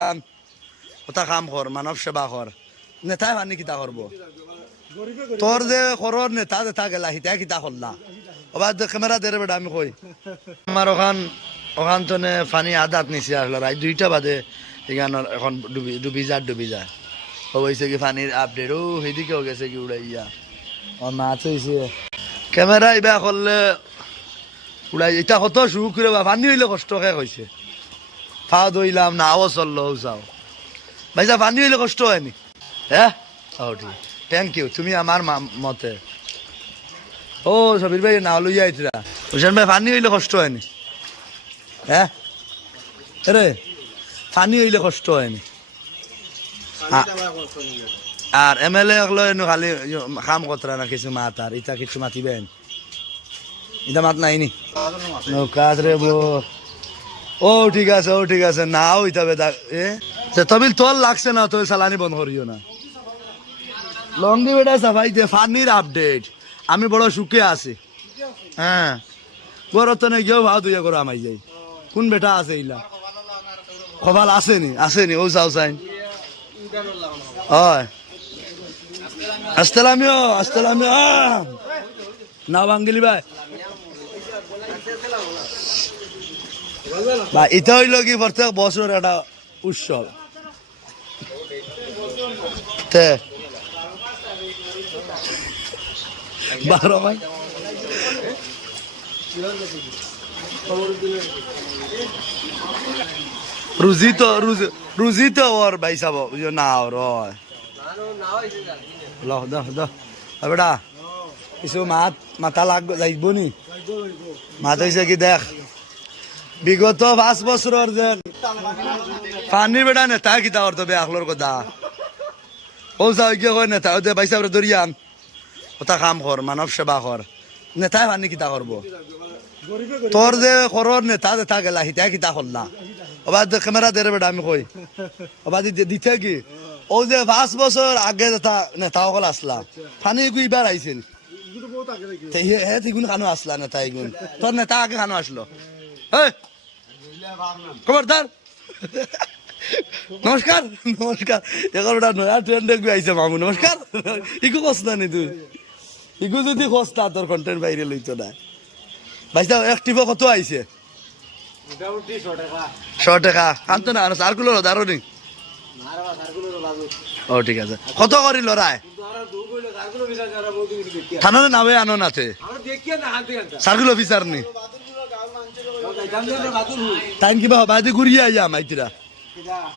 ওটা কাম কর, মানব সেবা কর। নেতাই ভানি কিতা করবো? তোর যে খরর নেতা যে গেলা হিতা কিতা করলা? ওবার ক্যামেরা দেরে বেটা আমি কই আমার ওখান তো পানি আদাত নিচে আসলো রাত 2টা বাজে এখানে এখন ডুবি যায় ও হয়েছে কি পানির আপডেট ও সেদিকেও গেছে কি উড়াইয়া ও মাছ হয়েছে ক্যামেরা ইবা করলে উড়াই এটা কত সুখ করে বা পানি হইলে কষ্ট শেষ হয়েছে পা ধইলাম নাও চললো যাও ভাইজা পানি হইলে কষ্ট হয়নি হ্যাঁ ও ঠিক থ্যাংক ইউ তুমি আমার মতে ও সবির ভাই নাও লইয়া আইতরা হুসেন ভাই পানি হইলে কষ্ট হয়নি হ্যাঁ রে পানি হইলে কষ্ট হয়নি আর এমএলএ হলো খালি কাম কতরা না কিছু মাত আর ইটা কিছু মাতিবেন ইটা মাত নাইনি নৌকাত রে বো ও ঠিক আছে নাও ইটা বেদা এ তবিল তোল লাগছে না তো সালানি বন্ধ করিও না লঙ্গি বেটা সাফাই দে পানির আপডেট আমি বড় সুখে আছি হ্যাঁ বড় তো না গিয়েও ভাও দুইয়া করে আমাই যাই কোন বেটা আছে ইলা কপাল আসেনি ও যাও চাই হয় আসসালামিও না বাঙ্গিলি ভাই ভাই এটা হইল কি প্রত্যেক বছর একটা উৎসব তে 12 ভাই রুজি তো ওর ভাই সাব না ওর বেটা কিছু মাথা লাগব নি মাথা হয়েছে কি দেখ বিগত 5 বছরের যে পানি বেটা নেতা কিতা করতো বেআখলোর কথা ও যাও গিয়ে কয় নেতা ওদের ভাই সাহেব দরিয়ান ওটা কাম কর মানব সেবা কর নেতাই পানি কিতা করবো তোর যে খরর নেতা যে গেলা হিতা কিতা করলা ওবার ক্যামেরা দেরে বেটা আমি কই ওবার দিতে কি ও যে 5 বছর আগে যেটা নেতা সকল আসলা পানি এবার আইছিল হ্যাঁ তিগুন খানো আসলা নেতা এগুন তোর নেতা আগে খানো আসলো খবরদার নমস্কার এখন ওটা নয়া ট্রেন দেখবি আইছে মামু নমস্কার ইকু কষ্ট নি তুই ইকু যদি কষ্ট তোর কন্টেন্ট বাইরে লইতো না ভাইসা একটিভ কত আইছে 100 টাকা আনতো না আর সার্কুলার দারো নি ও ঠিক আছে কত করি লড়াই থানা নামে আনো নাতে সার্কুল অফিসার নি টাইম কিবা বাদে ঘুরিয়ে আইয়া মাইতিরা